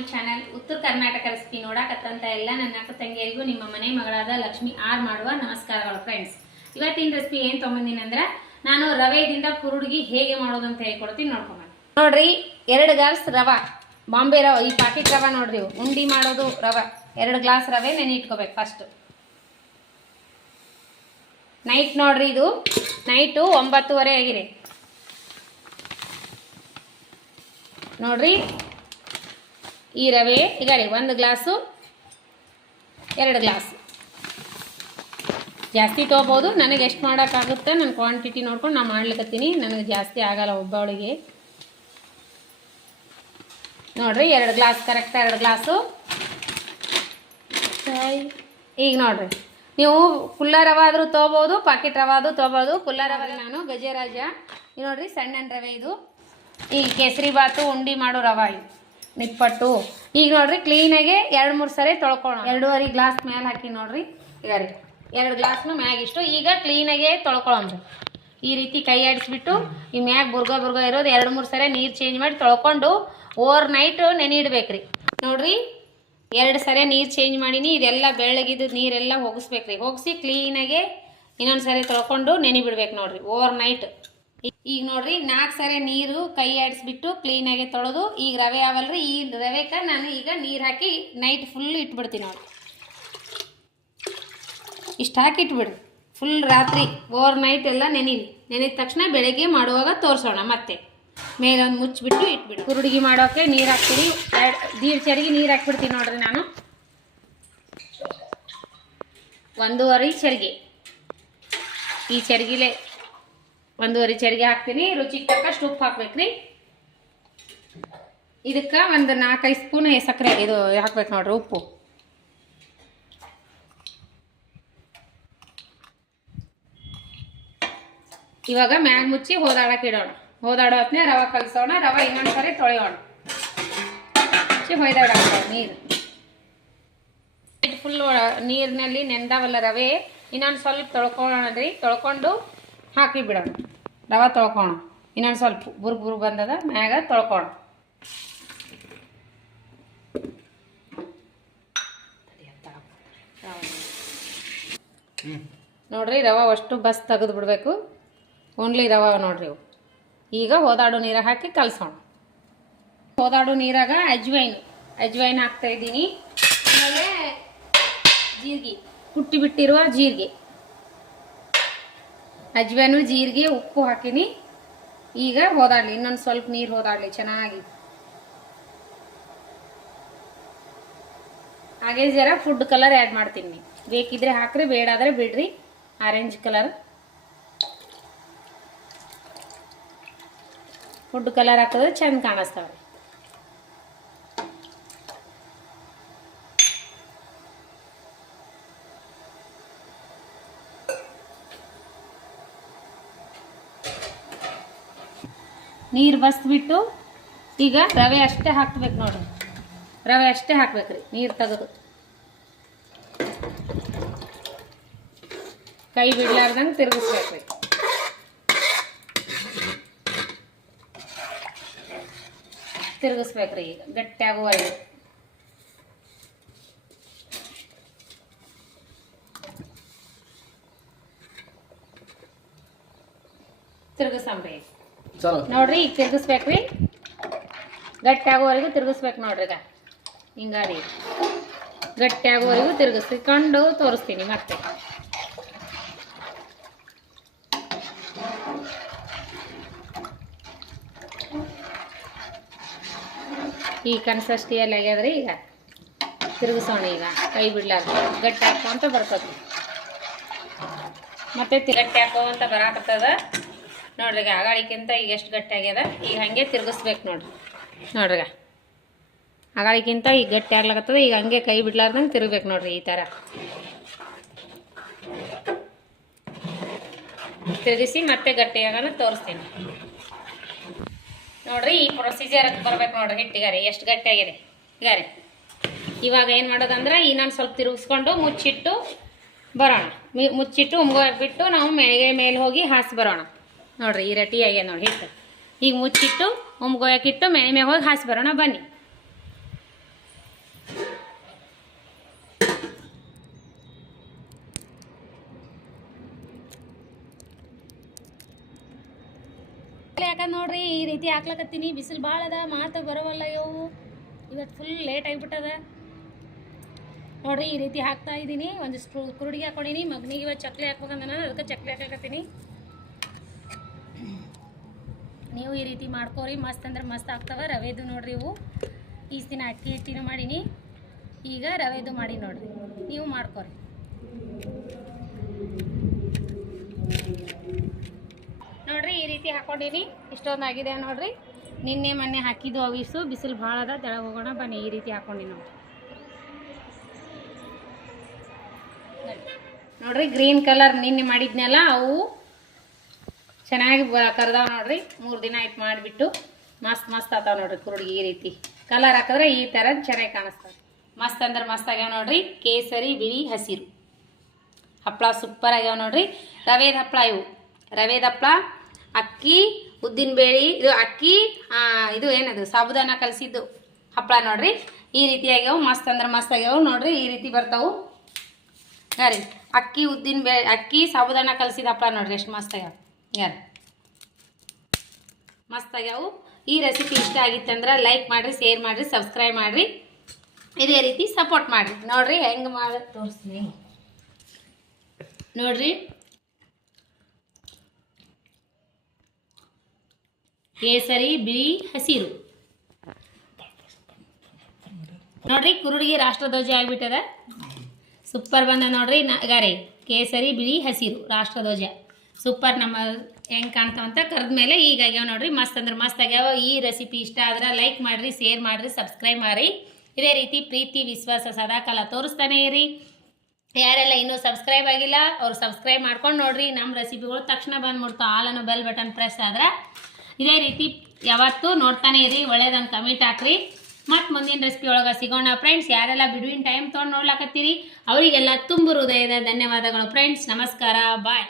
ನಮ್ಮ ಚಾನೆಲ್ ಉತ್ತರ ಕರ್ನಾಟಕ ರೆಸಿಪಿ ನೋಡಕತ್ತಂತ ಎಲ್ಲ ನನ್ನ ಅಕ್ಕ ತಂಗಿಯರಿಗೂ ನಿಮ್ಮ ಮನೆ ಮಗಳಾದ ಲಕ್ಷ್ಮಿ ಆರ್ ಮಾಡುವ ನಮಸ್ಕಾರಗಳು ಫ್ರೆಂಡ್ಸ್. ಇವತ್ತಿನ ರೆಸಿಪಿ ಏನು ತೊಗೊಂಬಂದಿನಿ ಅಂದ್ರೆ ನಾನು ರವೆದಿಂದ ಕುರುಡಿಗೆ ಹೇಗೆ ಮಾಡೋದು ಅಂತ ಹೇಳ್ಕೊಡ್ತೀನಿ. ನೋಡ್ಕೊಂಬ ನೋಡ್ರಿ, 2 ಗ್ಲಾಸ್ ರವೆ, ಬಾಂಬೆ ರವೆ, ಈ ಪ್ಯಾಕೆಟ್ ರವೆ ನೋಡ್ರಿ, ಉಂಡಿ ಮಾಡೋದು ರವೆ. 2 ಗ್ಲಾಸ್ ರವೆ ನೆನೆ ಇಟ್ಕೋಬೇಕು. ಫಸ್ಟ್ ನೈಟ್ ನೋಡ್ರಿ, ಇದು ನೈಟು 9:30 ಆಗಿದೆ ನೋಡ್ರಿ. ಈ ರವೆ ಈಗ 1 ಗ್ಲಾಸು 2 ಗ್ಲಾಸ್ ಜಾಸ್ತಿ ತೊಗೋಬೋದು. ನನಗೆ ಎಷ್ಟು ಮಾಡೋಕ್ಕಾಗುತ್ತೆ ನನ್ನ ಕ್ವಾಂಟಿಟಿ ನೋಡ್ಕೊಂಡು ನಾನು ಮಾಡ್ಲಿಕ್ಕತ್ತೀನಿ. ನನಗೆ ಜಾಸ್ತಿ ಆಗಲ್ಲ ಒಬ್ಬಳಿಗೆ. ನೋಡ್ರಿ 2 ಗ್ಲಾಸ್ ಕರೆಕ್ಟ್ 2 ಗ್ಲಾಸು. ಈಗ ನೋಡ್ರಿ, ನೀವು ಕುಲ್ಲ ರವೆ ಆದರೂ ತೊಗೋಬೋದು, ಪಾಕೆಟ್ ರವೆ ಆದರೂ ತೊಗೋಬೋದು. ಕುಲ್ಲ ರವೆ ನಾನು ಗಜರಾಜ, ಇದು ನೋಡ್ರಿ ಸಣ್ಣ ರವೆ. ಇದು ಈ ಕೇಸರಿ ಬಾತು ಉಂಡಿ ಮಾಡೋ ರವೆ, ಇದು ನಿಪ್ಪಟ್ಟು. ಈಗ ನೋಡ್ರಿ ಕ್ಲೀನಾಗೆ 2-3 ಸರಿ ತೊಳ್ಕೊಳ್ಳೋಣ. 2.5 ಗ್ಲಾಸ್ ಮ್ಯಾಲೆ ಹಾಕಿ ನೋಡ್ರಿ. ಈಗ ರೀ 2 ಗ್ಲಾಸ್ನು ಮ್ಯಾಗಿಷ್ಟು. ಈಗ ಕ್ಲೀನಾಗೆ ತೊಳ್ಕೊಳ್ಳೋಣ. ಈ ರೀತಿ ಕೈ ಆಡಿಸ್ಬಿಟ್ಟು ಈ ಮ್ಯಾಗ ಬುರ್ಗ ಇರೋದು 2-3 ಸರಿ ನೀರು ಚೇಂಜ್ ಮಾಡಿ ತೊಳ್ಕೊಂಡು ಓವರ್ ನೈಟ್ ನೆನೆ ಇಡ್ಬೇಕ್ರಿ. ನೋಡ್ರಿ 2 ಸರಿ ನೀರು ಚೇಂಜ್ ಮಾಡೀನಿ. ಇದೆಲ್ಲ ಬೆಳ್ಳಗಿದ್ದು ನೀರೆಲ್ಲ ಹೋಗಿಸ್ಬೇಕ್ರಿ. ಹೋಗಿಸಿ ಕ್ಲೀನಾಗೆ ಇನ್ನೊಂದು ಸರಿ ತೊಳ್ಕೊಂಡು ನೆನೆ ಬಿಡ್ಬೇಕು ನೋಡ್ರಿ ಓವರ್ ನೈಟ್. ಈಗ ನೋಡ್ರಿ 4 ಸರಿ ನೀರು ಕೈ ಆಡಿಸ್ಬಿಟ್ಟು ಕ್ಲೀನಾಗೆ ತೊಳೆದು, ಈಗ ರವೆ ಅವಲ್ರಿ, ಈ ರವೆಗೆ ನಾನು ಈಗ ನೀರು ಹಾಕಿ ನೈಟ್ ಫುಲ್ ಇಟ್ಬಿಡ್ತೀನಿ ನೋಡ್ರಿ. ಇಷ್ಟು ಹಾಕಿ ಇಟ್ಬಿಡ್ರಿ ಫುಲ್ ರಾತ್ರಿ ಓವರ್ ನೈಟ್ ಎಲ್ಲ ನೆನೆದ ತಕ್ಷಣ ಬೆಳಗ್ಗೆ ಮಾಡುವಾಗ ತೋರಿಸೋಣ. ಮತ್ತೆ ಮೇಲೊಂದು ಮುಚ್ಚಿಬಿಟ್ಟು ಇಟ್ಬಿಡು. ಕುರುಡಿಗೆ ಮಾಡೋಕೆ ನೀರು ಹಾಕ್ತೀವಿ. 2 ಚರಿಗೆ ನೀರು ಹಾಕ್ಬಿಡ್ತೀನಿ ನೋಡ್ರಿ. ನಾನು 1.5 ಚರಿಗೆ, ಈ ಚರಿಗಿಲೆ 1.5 ಚರಿಗೆ ಹಾಕ್ತೀನಿ. ರುಚಿಗೆ ತಕ್ಕಷ್ಟು ಉಪ್ಪು ಹಾಕ್ಬೇಕ್ರಿ. ಇದಕ್ಕೆ ಒಂದು 4-5 ಸ್ಪೂನ್ ಸಕ್ಕರೆ ಇದು ಹಾಕ್ಬೇಕು ನೋಡ್ರಿ, ಉಪ್ಪು. ಇವಾಗ ಮ್ಯಾಗ ಮುಚ್ಚಿ ಹೋದಾಡಕ್ಕೆ ಇಡೋಣ. ಹೋದಾಡೋ ಹೊತ್ತಿನ ರವೆ ಕಲಸೋಣ. ರವೆ ಇನ್ನೊಂದು ಸರಿ ತೊಳೆಯೋಣ. ಹೊಯ್ದಾಡೋಣ ನೀರು ಫುಲ್ ನೀರಿನಲ್ಲಿ ನೆಂದಾವಲ್ಲ ರವೆ, ಇನ್ನೊಂದು ಸ್ವಲ್ಪ ತೊಳ್ಕೊಳ್ಳೋಣ ರೀ. ತೊಳ್ಕೊಂಡು ಹಾಕಿ ಬಿಡೋಣ. ರವೆ ತೊಳ್ಕೋಣ. ಇನ್ನೊಂದು ಸ್ವಲ್ಪ ಬುರ್ಗ್ ಬಂದದ ಮ್ಯಾಗ ತೊಳ್ಕೋಣ. ನೋಡ್ರಿ ರವೆ ಅಷ್ಟು ಬಸ್ ತೆಗೆದು ಬಿಡಬೇಕು. ಓನ್ಲಿ ರವೆ ನೋಡ್ರಿ ಇವು. ಈಗ ಹೋದಾಡು ನೀರಾಗ ಹಾಕಿ ಕಲಸೋಣ. ಹೋದಾಡು ನೀರಾಗ ಅಜ್ವೈನ್ ಹಾಕ್ತಾ ಇದ್ದೀನಿ. ಆಮೇಲೆ ಜೀರಿಗೆ, ಕುಟ್ಟಿ ಬಿಟ್ಟಿರುವ ಜೀರಿಗೆ, ಅಜ್ವೈನು, ಜೀರಿಗೆ, ಉಪ್ಪು ಹಾಕಿನಿ. ಈಗ ಹೋದಾಡ್ಲಿ, ಇನ್ನೊಂದು ಸ್ವಲ್ಪ ನೀರು ಹೋದಾಡ್ಲಿ ಚೆನ್ನಾಗಿ. ಹಾಗೆ ಜರ ಫುಡ್ ಕಲರ್ ಆ್ಯಡ್ ಮಾಡ್ತೀನಿ. ಬೇಕಿದ್ರೆ ಹಾಕ್ರಿ, ಬೇಡಾದ್ರೆ ಬಿಡ್ರಿ. ಆರೆಂಜ್ ಕಲರ್ ಫುಡ್ ಕಲರ್ ಹಾಕಿದ್ರೆ ಚಂದ ಕಾಣಿಸ್ತಾವೆ. ನೀರು ಬಸ್ಬಿಟ್ಟು ಈಗ ರವೆ ಅಷ್ಟೇ ಹಾಕ್ಬೇಕು ನೋಡ್ರಿ. ರವೆ ಅಷ್ಟೇ ಹಾಕ್ಬೇಕ್ರಿ. ನೀರು ತೆಗೆದು ಕೈ ಬಿಡ್ಲಾರ್ದಂಗೆ ತಿರುಗಿಸ್ಬೇಕ್ರಿ. ತಿರುಗಿಸ್ಬೇಕ್ರಿ. ಈಗ ಗಟ್ಟಿ ಆಗುವವರೆಗೆ ತಿರುಗಿಸಂಬ್ರಿ. ನೋಡ್ರಿ ಈಗ ತಿರ್ಗಿಸ್ಬೇಕ್ರಿ. ಗಟ್ಟಿ ಆಗೋವರೆಗೂ ತಿರ್ಗಿಸ್ಬೇಕು ನೋಡ್ರಿ. ಈಗ ಹಿಂಗಾರಿ ಗಟ್ಟಿ ಆಗೋವರೆಗೂ ತಿರ್ಗಿಸ್ಕೊಂಡು ತೋರಿಸ್ತೀನಿ ಮತ್ತೆ. ಈ ಕನ್ಸಿಸ್ಟೆನ್ಸಿಯಲ್ಲಿ ಆಗ್ಯದ್ರಿ. ಈಗ ತಿರುಗಿಸೋಣ. ಈಗ ಕೈ ಬಿಡ್ಲಾರ್ದು ಗಟ್ಟಿ ಹಾಕೋಂತ ಬರ್ತದೆ. ಮತ್ತೆ ಗಟ್ಟಿ ಹಾಕೋಂತ ಬರಾಕತ್ತದ ನೋಡ್ರಿ. ಈಗ ಆಗಾಳಿಕ್ಕಿಂತ ಈಗ ಎಷ್ಟು ಗಟ್ಟಿ ಆಗ್ಯದ. ಈಗ ಹಾಗೆ ತಿರ್ಗಿಸ್ಬೇಕು ನೋಡ್ರಿ. ನೋಡ್ರಿ ಆಗಾಳಿಕ್ಕಿಂತ ಈಗ ಗಟ್ಟಿ ಆಗ್ಲಾಕತ್ತದ. ಈಗ ಹಂಗೆ ಕೈ ಬಿಡ್ಲಾರ್ದಂಗೆ ತಿರುಗ್ಬೇಕು ನೋಡ್ರಿ. ಈ ಥರ ತಿರುಗಿಸಿ ಮತ್ತೆ ಗಟ್ಟಿ ಆಗೋಣ ತೋರಿಸ್ತೀನಿ ನೋಡ್ರಿ. ಈ ಪ್ರೊಸೀಜರ್ಗೆ ಬರ್ಬೇಕು ನೋಡ್ರಿ. ಹಿಟ್ಟಿಗಾರಿ ಎಷ್ಟು ಗಟ್ಟಿ ಆಗಿದೆ ಈಗ ರೀ. ಇವಾಗ ಏನು ಮಾಡೋದಂದ್ರೆ ಇನ್ನೊಂದು ಸ್ವಲ್ಪ ತಿರುಗಿಸ್ಕೊಂಡು ಮುಚ್ಚಿಟ್ಟು ಬರೋಣ. ಮುಚ್ಚಿಟ್ಟು ಉಮ್ಗೋಗ್ಬಿಟ್ಟು ನಾವು ಮೇಲೆ ಹೋಗಿ ಹಾಸಿ ಬರೋಣ ನೋಡ್ರಿ. ಈ ರೆಡಿ ಆಗ್ಯದ ನೋಡಿ ಹಿಟ್ಟು. ಈಗ ಮುಚ್ಚಿಟ್ಟು ಉಮ್ಗೋಯಕ್ಕಿಟ್ಟು ಮೇಲೆ ಹೋಗಿ ಹಾಸಿ ಬರೋಣ ಬನ್ನಿ. ಚಕ್ಲಿ ಹಾಕೋದು ನೋಡ್ರಿ ಈ ರೀತಿ ಹಾಕ್ಲಕತ್ತೀನಿ. ಬಿಸಿಲು ಭಾಳ ಅದ, ಮಾತು ಬರೋವಲ್ಲ ಇವು. ಇವತ್ತು ಫುಲ್ ಲೇಟ್ ಆಗಿಬಿಟ್ಟದ ನೋಡ್ರಿ. ಈ ರೀತಿ ಹಾಕ್ತಾ ಇದ್ದೀನಿ. ಒಂದಿಷ್ಟು ಕುರುಡಿಗೆ ಹಾಕೊಂಡಿನಿ. ಮಗನಿಗೆ ಇವತ್ತು ಚಕ್ಲಿ ಹಾಕ್ಬೇಕಂದ ಅದಕ್ಕೆ ಚಕ್ಲಿ ಹಾಕ್ಲಕತ್ತೀನಿ. ನೀವು ಈ ರೀತಿ ಮಾಡ್ಕೋರಿ, ಮಸ್ತ್ ಅಂದ್ರೆ ಮಸ್ತ್ ಆಗ್ತವೆ. ರವೆದು ನೋಡ್ರಿ ಇವು ಈ ದಿನ ಅಕ್ಕಿ ಹಿಟ್ಟಿನೂ ಮಾಡೀನಿ, ಈಗ ರವೆದು ಮಾಡಿ ನೋಡ್ರಿ, ನೀವು ಮಾಡ್ಕೋರಿ. ನೋಡ್ರಿ ಈ ರೀತಿ ಹಾಕೊಂಡಿನಿ. ಇಷ್ಟೊಂದು ಆಗಿದೆ ನೋಡ್ರಿ. ನಿನ್ನೆ ಮೊನ್ನೆ ಹಾಕಿದ್ದು ಅವಿಸು. ಬಿಸಿಲು ಭಾಳ ಅದ, ತೆಳಗೆ ಹೋಗೋಣ ಬನ್ನಿ. ಈ ರೀತಿ ಹಾಕೊಂಡಿ ನೋಡ್ರಿ. ಗ್ರೀನ್ ಕಲರ್ ನಿನ್ನೆ ಮಾಡಿದ್ನೆಲ್ಲ ಅವು ಚೆನ್ನಾಗಿ ಕರ್ದಾವ ನೋಡ್ರಿ. 3 ದಿನ ಆಯ್ತು ಮಾಡಿಬಿಟ್ಟು. ಮಸ್ತ್ ಮಸ್ತ್ ಆತಾವ ನೋಡ್ರಿ ಕುರುಡಿಗೆ. ಈ ರೀತಿ ಕಲರ್ ಹಾಕಿದ್ರೆ ಈ ಥರ ಚೆನ್ನಾಗಿ ಕಾಣಿಸ್ತದೆ. ಮಸ್ತ್ ಅಂದ್ರೆ ಮಸ್ತ್ ಆಗ್ಯಾವ ನೋಡ್ರಿ. ಕೇಸರಿ, ಬಿಳಿ, ಹಸಿರು ಹಪ್ಪಳ ಸೂಪರ್ ಆಗ್ಯಾವ ನೋಡ್ರಿ. ರವೆದ ಹಪ್ಪಳ ಇವು. ರವೆದ ಹಪ್ಪಳ, ಅಕ್ಕಿ, ಉದ್ದಿನ ಬೇಳೆ, ಇದು ಅಕ್ಕಿ, ಇದು ಏನದು ಸಾಬುದಾನ ಕಲಸಿದ್ದು ಹಪ್ಪಳ ನೋಡ್ರಿ. ಈ ರೀತಿ ಆಗ್ಯಾವ. ಮಸ್ತ್ ಅಂದ್ರೆ ಮಸ್ತ್ ಆಗ್ಯಾವ ನೋಡ್ರಿ. ಈ ರೀತಿ ಬರ್ತಾವು ಯಾರಿ. ಅಕ್ಕಿ, ಉದ್ದಿನ ಬೇಳೆ, ಅಕ್ಕಿ, ಸಾಬುದಾನ ಕಲಸಿದ ಹಪ್ಪಳ ನೋಡ್ರಿ ಎಷ್ಟು ಮಸ್ತ್ ಆಗ್ಯಾವ. ಯಾರು ಮಸ್ತ್ ಆಗ್ಯಾವು. ಈ ರೆಸಿಪಿ ಇಷ್ಟ ಆಗಿತ್ತಂದ್ರೆ ಲೈಕ್ ಮಾಡಿರಿ, ಶೇರ್ ಮಾಡಿರಿ, ಸಬ್ಸ್ಕ್ರೈಬ್ ಮಾಡಿರಿ. ಇದೇ ರೀತಿ ಸಪೋರ್ಟ್ ಮಾಡಿರಿ. ನೋಡ್ರಿ ಹೆಂಗೆ ಮಾಡೋದು ತೋರಿಸ್ತೀನಿ ನೋಡ್ರಿ. ಕೇಸರಿ, ಬಿಳಿ, ಹಸಿರು ನೋಡ್ರಿ. ಕುರುಡಿಗೆ ರಾಷ್ಟ್ರಧ್ವಜ ಆಗಿಬಿಟ್ಟದ. ಸೂಪರ್ ಬಂದ ನೋಡ್ರಿ. ಗಾರೆ ಕೇಸರಿ, ಬಿಳಿ, ಹಸಿರು ರಾಷ್ಟ್ರಧ್ವಜ ಸೂಪರ್. ನಮ್ಮ ಹೆಂಗೆ ಕಾಣ್ತಾವಂತ ಕರೆದ ಮೇಲೆ ಈಗ ಆಗ್ಯಾವ ನೋಡ್ರಿ. ಮಸ್ತ್ ಅಂದ್ರೆ ಮಸ್ತ್ ಆಗ್ಯಾವ. ಈ ರೆಸಿಪಿ ಇಷ್ಟ ಆದ್ರೆ ಲೈಕ್ ಮಾಡಿರಿ, ಶೇರ್ ಮಾಡಿರಿ, ಸಬ್ಸ್ಕ್ರೈಬ್ ಮಾಡಿರಿ. ಇದೇ ರೀತಿ ಪ್ರೀತಿ ವಿಶ್ವಾಸ ಸದಾಕಾಲ ತೋರಿಸ್ತಾನೆ ಇರಿ. ಯಾರೆಲ್ಲ ಇನ್ನೂ ಸಬ್ಸ್ಕ್ರೈಬ್ ಆಗಿಲ್ಲ ಅವ್ರು ಸಬ್ಸ್ಕ್ರೈಬ್ ಮಾಡ್ಕೊಂಡು ನೋಡ್ರಿ. ನಮ್ಮ ರೆಸಿಪಿಗಳು ತಕ್ಷಣ ಬಂದ್ಬಿಡ್ತಾವೆ. ಆಲನ್ನು ಬೆಲ್ ಬಟನ್ ಪ್ರೆಸ್ ಆದ್ರೆ ಇದೇ ರೀತಿ ಯಾವತ್ತೂ ನೋಡ್ತಾನೆ ಇರಿ. ಒಳ್ಳೇದೊಂದು ಕಮೆಂಟ್ ಹಾಕ್ರಿ. ಮತ್ತು ಮುಂದಿನ ರೆಸಿಪಿ ಒಳಗೆ ಸಿಗೋಣ ಫ್ರೆಂಡ್ಸ್. ಯಾರೆಲ್ಲ ಬಿಡುವಿನ ಟೈಮ್ ತೊಗೊಂಡು ನೋಡ್ಲಾಕತ್ತೀರಿ ಅವರಿಗೆಲ್ಲ ತುಂಬ ಹೃದಯದ ಧನ್ಯವಾದಗಳು ಫ್ರೆಂಡ್ಸ್. ನಮಸ್ಕಾರ, ಬಾಯ್.